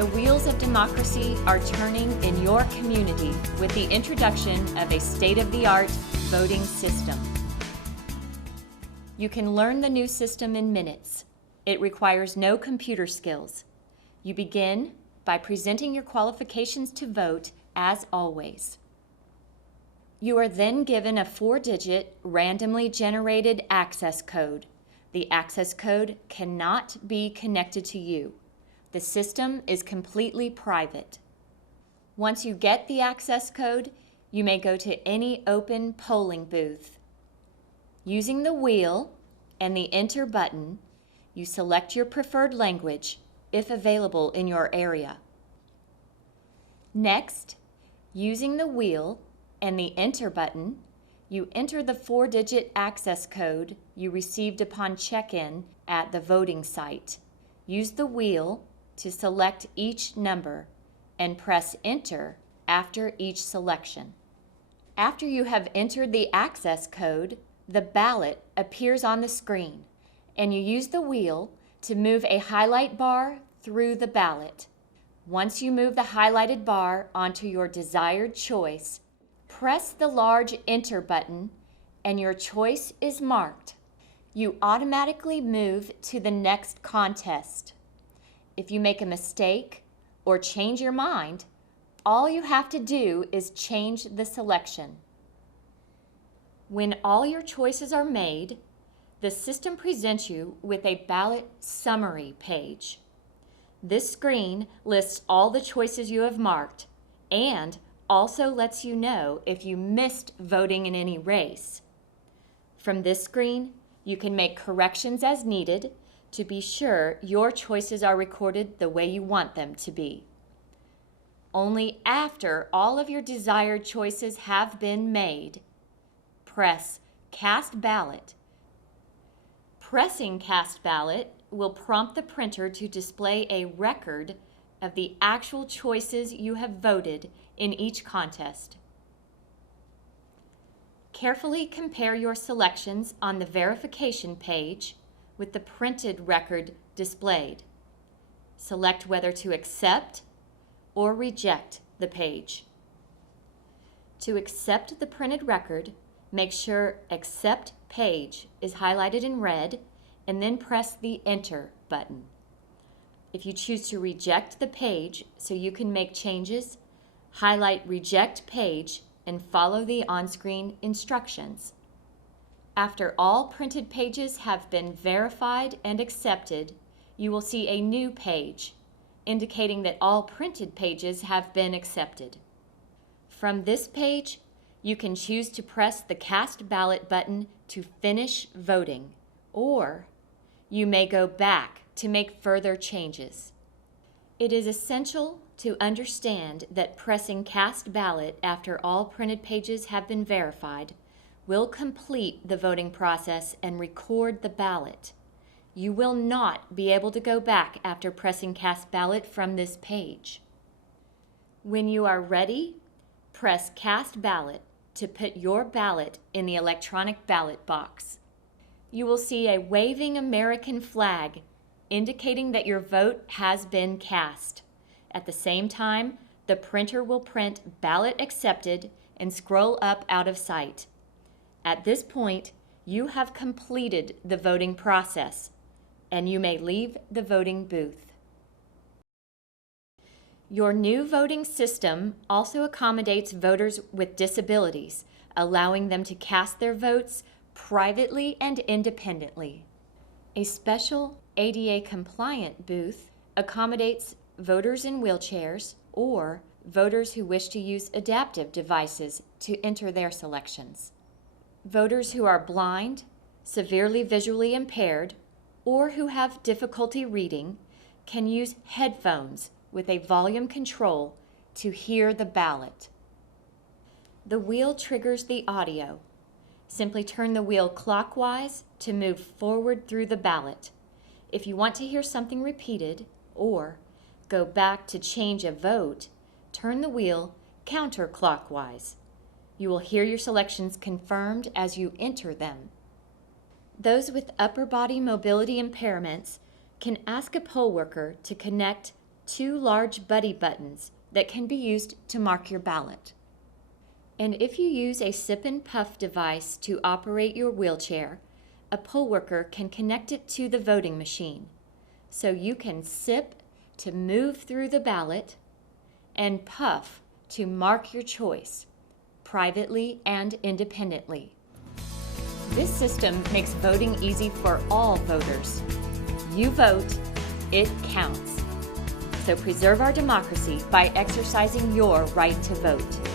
The wheels of democracy are turning in your community with the introduction of a state-of-the-art voting system. You can learn the new system in minutes. It requires no computer skills. You begin by presenting your qualifications to vote, as always. You are then given a 4-digit, randomly generated access code. The access code cannot be connected to you. The system is completely private. Once you get the access code, you may go to any open polling booth. Using the wheel and the Enter button, you select your preferred language, if available in your area. Next, using the wheel and the Enter button, you enter the 4-digit access code you received upon check-in at the voting site. Use the wheel to select each number and press Enter after each selection. After you have entered the access code, the ballot appears on the screen, and you use the wheel to move a highlight bar through the ballot. Once you move the highlighted bar onto your desired choice, press the large Enter button and your choice is marked. You automatically move to the next contest. If you make a mistake or change your mind, all you have to do is change the selection. When all your choices are made, the system presents you with a ballot summary page. This screen lists all the choices you have marked and also lets you know if you missed voting in any race. From this screen, you can make corrections as needed to be sure your choices are recorded the way you want them to be. Only after all of your desired choices have been made, press Cast Ballot. Pressing Cast Ballot will prompt the printer to display a record of the actual choices you have voted in each contest. Carefully compare your selections on the verification page with the printed record displayed. Select whether to accept or reject the page. To accept the printed record, make sure Accept Page is highlighted in red and then press the Enter button. If you choose to reject the page so you can make changes, highlight Reject Page and follow the on-screen instructions. After all printed pages have been verified and accepted, you will see a new page indicating that all printed pages have been accepted. From this page, you can choose to press the Cast Ballot button to finish voting, or you may go back to make further changes. It is essential to understand that pressing Cast Ballot after all printed pages have been verified will complete the voting process and record the ballot. You will not be able to go back after pressing Cast Ballot from this page. When you are ready, press Cast Ballot to put your ballot in the electronic ballot box. You will see a waving American flag indicating that your vote has been cast. At the same time, the printer will print Ballot Accepted and scroll up out of sight. At this point, you have completed the voting process, and you may leave the voting booth. Your new voting system also accommodates voters with disabilities, allowing them to cast their votes privately and independently. A special ADA-compliant booth accommodates voters in wheelchairs or voters who wish to use adaptive devices to enter their selections. Voters who are blind, severely visually impaired, or who have difficulty reading can use headphones with a volume control to hear the ballot. The wheel triggers the audio. Simply turn the wheel clockwise to move forward through the ballot. If you want to hear something repeated or go back to change a vote, turn the wheel counterclockwise. You will hear your selections confirmed as you enter them. Those with upper body mobility impairments can ask a poll worker to connect 2 large buddy buttons that can be used to mark your ballot. And if you use a sip and puff device to operate your wheelchair, a poll worker can connect it to the voting machine, so you can sip to move through the ballot and puff to mark your choice, privately and independently. This system makes voting easy for all voters. You vote, it counts. So preserve our democracy by exercising your right to vote.